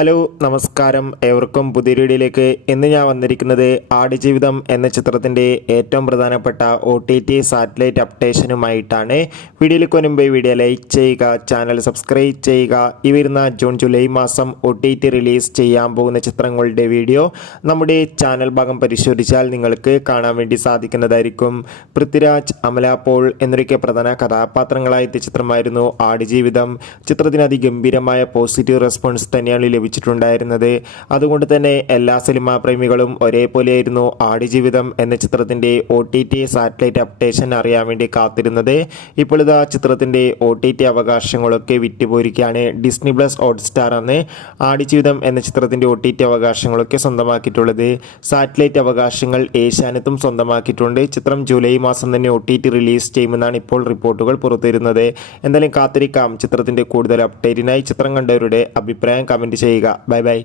Hello നമസ്കാരം ഏവർക്കും പുതിയ വീഡിയോയിലേക്ക് ഇന്ന് ഞാൻ വന്നിരിക്കുന്നത് ആടുജീവിതം എന്ന ചിത്രത്തിൻ്റെ ഏറ്റവും പ്രധാനപ്പെട്ട OTT സാറ്റലൈറ്റ് അപ്ഡേഷനുമായിട്ടാണ്. വീഡിയോയിലേക്ക് മുൻപ് വീഡിയോ ലൈക്ക് ചെയ്യുക, ചാനൽ സബ്സ്ക്രൈബ് ചെയ്യുക. ഈ വരുന്ന ജൂൺ ജൂലൈ മാസം OTT റിലീസ് ചെയ്യാൻ പോകുന്ന ചിത്രങ്ങളുടെ വീഡിയോ നമ്മുടെ ചാനൽ ഭാഗം പരിശോധിച്ചാൽ നിങ്ങൾക്ക് കാണാൻ വേണ്ടി സാധിക്കുന്നതായിരിക്കും. പൃഥ്വിരാജ്, അമല പോൾ എന്നൊക്കെ പ്രധാന കഥാപാത്രങ്ങളായ ചിത്രമായിരുന്നു ആടുജീവിതം. ചിത്രത്തിന് അതിഗംഭീരമായ പോസിറ്റീവ് റെസ്പോൺസ് തന്നെയാണ് ലഭിച്ചിട്ടുണ്ടായിരുന്നത്. അതുകൊണ്ട് തന്നെ എല്ലാ സിനിമാ പ്രേമികളും ഒരേപോലെയായിരുന്നു ആടുജീവിതം എന്ന ചിത്രത്തിൻ്റെ OTT സാറ്റലൈറ്റ് അപ്ഡേഷൻ അറിയാൻ വേണ്ടി കാത്തിരുന്നത്. ഇപ്പോൾ ഇതാ ചിത്രത്തിൻ്റെ OTT അവകാശങ്ങളൊക്കെ വിറ്റുപോയിരിക്കുകയാണ്. ഡിസ്നി പ്ലസ് ഹോട്ട്സ്റ്റാർ ആണ് ആടുജീവിതം എന്ന ചിത്രത്തിൻ്റെ OTT അവകാശങ്ങളൊക്കെ സ്വന്തമാക്കിയിട്ടുള്ളത്. സാറ്റലൈറ്റ് അവകാശങ്ങൾ ഏഷ്യാനെറ്റും സ്വന്തമാക്കിയിട്ടുണ്ട്. ചിത്രം ജൂലൈ മാസം തന്നെ OTT റിലീസ് ചെയ്യുമെന്നാണ് ഇപ്പോൾ റിപ്പോർട്ടുകൾ പുറത്തുവരുന്നത്. എന്തായാലും കാത്തിരിക്കാം ചിത്രത്തിൻ്റെ കൂടുതൽ അപ്ഡേറ്റിനായി. ചിത്രം കണ്ടവരുടെ അഭിപ്രായം കമൻറ്റ് ചെയ്യുക. Bye bye.